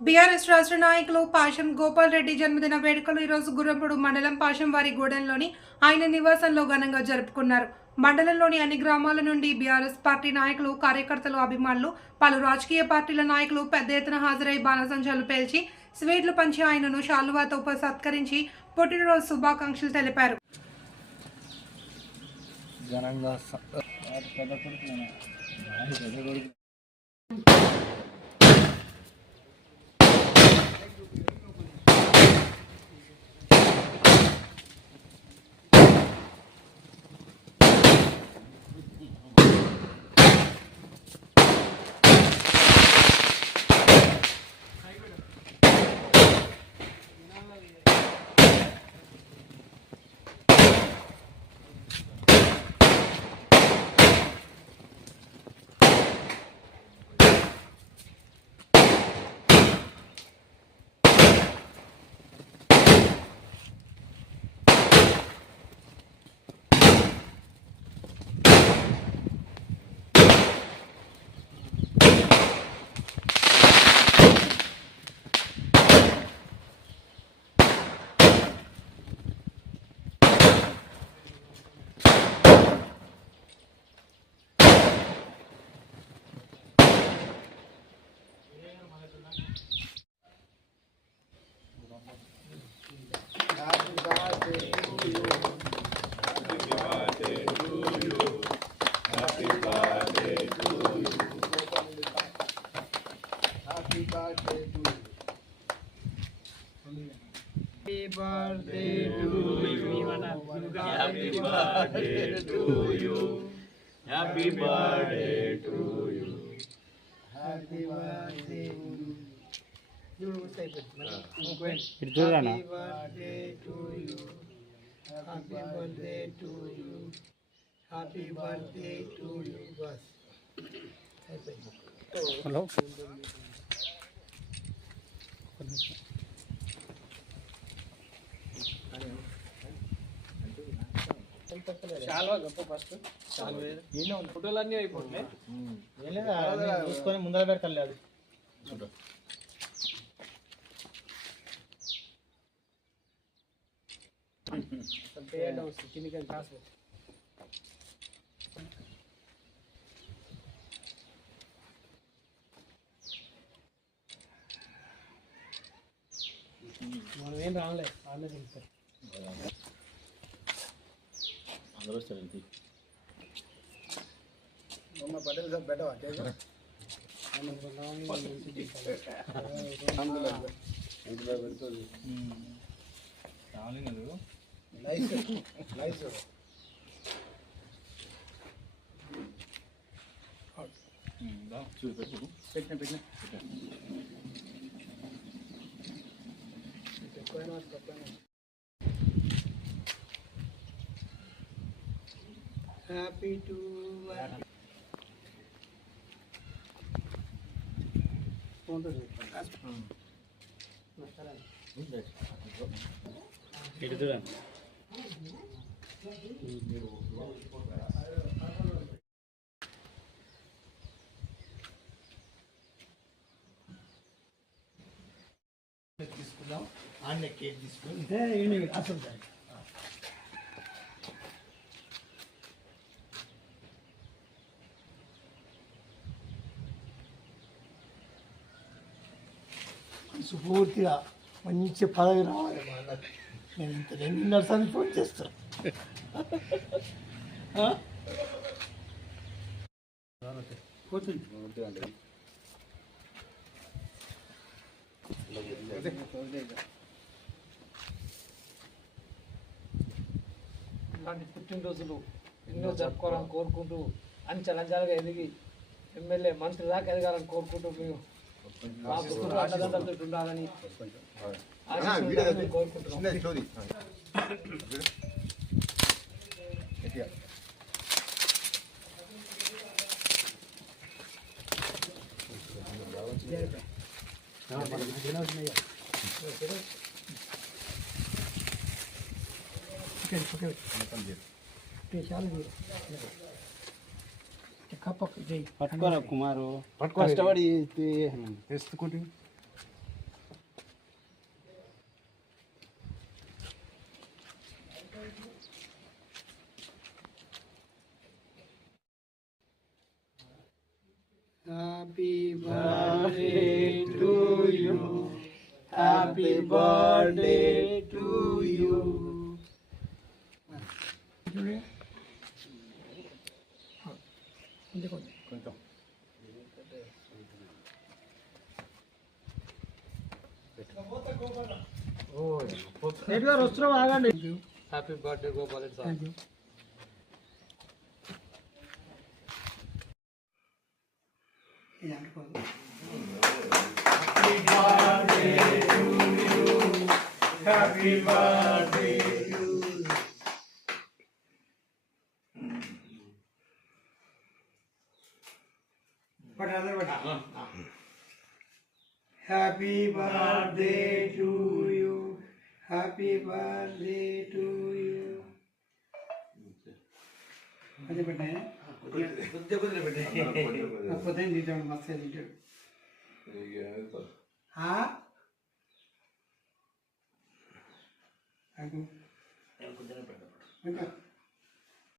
BRS రాష్ట్ర నాయకులు పాషం గోపాల్ రెడ్డి జన్మదిన వేడుకలు ఈరోజు గుర్రంపూడు మండలం పాషంవారి గూడెంలోని ఆయన నివాసంలో ఘనంగా జరుపుకున్నారు. మండలంలోని అన్ని గ్రామాల నుండి బీఆర్ఎస్ పార్టీ నాయకులు, కార్యకర్తలు, అభిమానులు, పలు రాజకీయ పార్టీల నాయకులు పెద్ద ఎత్తున హాజరై బాణసంచాలు పేల్చి స్వీట్లు పంచి ఆయనను శాలువాతో సత్కరించి పుట్టినరోజు శుభాకాంక్షలు తెలిపారు. Happy birthday to you. Happy birthday to you. Happy birthday to you. Happy birthday to you. Happy birthday to you. Happy birthday to you. Happy birthday to you. Bas. Hello. చాలా గొప్ప ఫస్ట్ ఫోటోలు అన్నీ అయిపోతున్నాయి. చూసుకొని ముందర పెడతాను లేదు కిందికి కాసు మనం ఏం రాలే వాళ్ళే తెలుస్తారు. पटेल साहब बैठा हुआ Happy to తీసుకున్నాం ఆన్నే కేక్ తీసుకుని అసలు స్ఫూర్తిగా మంచి పదవి రావాలి మా అన్నకి. నేను ఇంత 2:30 సార్లు ఫోన్ చేస్తాను. ఇలాంటి పుట్టినరోజులు ఎన్నో జరుపుకోవాలని కోరుకుంటూ అంచెలంచెలుగా ఎదిగి ఎమ్మెల్యే మంత్రి దాకా ఎదగాలని కోరుకుంటూ మేము అండదండలతో ఉండాలని కోరుకుంటున్నాం. పట్టుకోరా కుమారు కష్టపడి వేసుకుంటే birthday to you. Happy birthday to you. Happy birthday Gopal Reddy sir. Happy birthday to you. Happy birthday to you. Happy birthday to you. అదే పెట్టాయా పొద్దున తింటాడు మస్తు తింటాడు నాకు